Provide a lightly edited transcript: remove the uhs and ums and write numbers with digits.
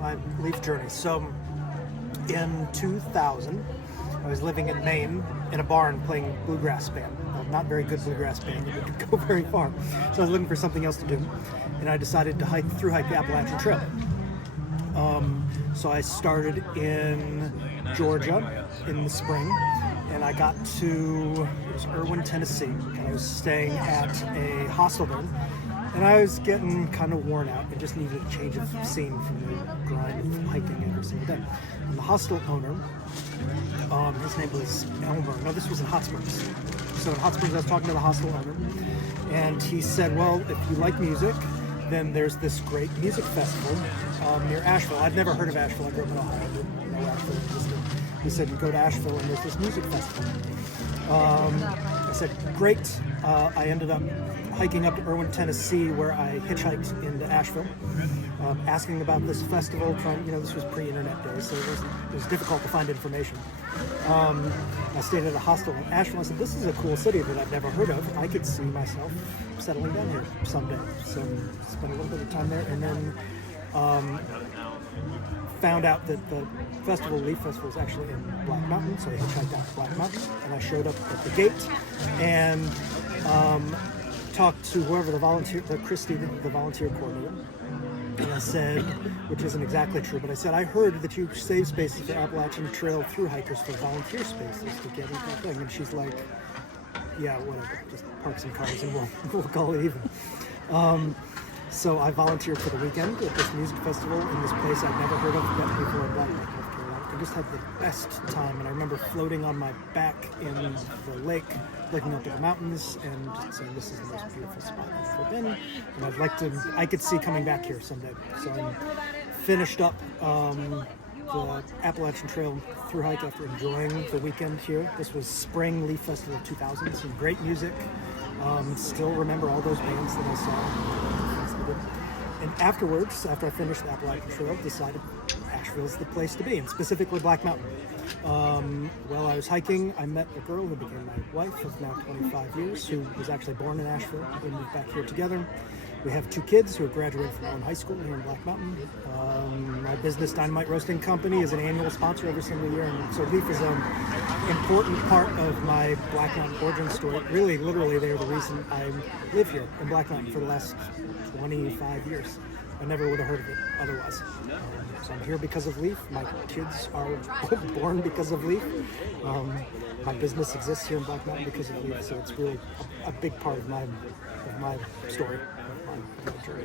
my Leaf journey. So in 2000, I was living in Maine in a barn playing bluegrass band. Not very good bluegrass band, it didn't go very far. So I was looking for something else to do, and I decided to hike the Appalachian Trail. So I started in Georgia in the spring, and I got to Irwin, Tennessee, and I was staying at a hostel there. And I was getting kind of worn out and just needed a change of scene from the grind of hiking every single day. And the hostel owner, his name was Elmer. No, this was in Hot Springs. So in Hot Springs, I was talking to the hostel owner, and he said, well, if you like music, then there's this great music festival near Asheville. I'd never heard of Asheville. I grew up in Ohio. I didn't know Asheville existed. He said, you go to Asheville, and there's this music festival. I said, great. I ended up hiking up to Irwin, Tennessee, where I hitchhiked into Asheville, asking about this festival. This was pre-internet days, so it was difficult to find information. I stayed at a hostel in Asheville. I said, this is a cool city that I've never heard of. I could see myself settling down here someday. So spent a little bit of time there, and then found out that the Leaf Festival is actually in Black Mountain, so I hitchhiked out to Black Mountain, and I showed up at the gate and talked to whoever Christy, the volunteer coordinator, and I said, which isn't exactly true, but I said, I heard that you save spaces for Appalachian Trail through hikers for volunteer spaces to get into the thing, and she's like, yeah, whatever, just park some cars and we'll call it even. So I volunteered for the weekend at this music festival in this place I'd never heard of before in Black Mountain, North Carolina. I just had the best time, and I remember floating on my back in the lake, looking up at the mountains, and just saying, this is the most beautiful spot I've ever been, and I could see coming back here someday. So I finished up the Appalachian Trail through hike after enjoying the weekend here. This was Spring Leaf Festival of 2000, some great music. Still remember all those bands that I saw. And afterwards, after I finished the Appalachian Trail, decided Asheville's the place to be, and specifically Black Mountain. While I was hiking, I met a girl who became my wife of now 25 years, who was actually born in Asheville. We moved back here together. We have 2 kids who have graduated from Owen High School here in Black Mountain. My business, Dynamite Roasting Company, is an annual sponsor every single year, and so Leaf is an important part of my Black Mountain origin story. Really, literally, they're the reason I live here in Black Mountain for the last 25 years. I never would have heard of it otherwise. So I'm here because of Leaf. My kids are born because of Leaf. My business exists here in Black Mountain because of Leaf, so it's really a big part of my story, of my journey.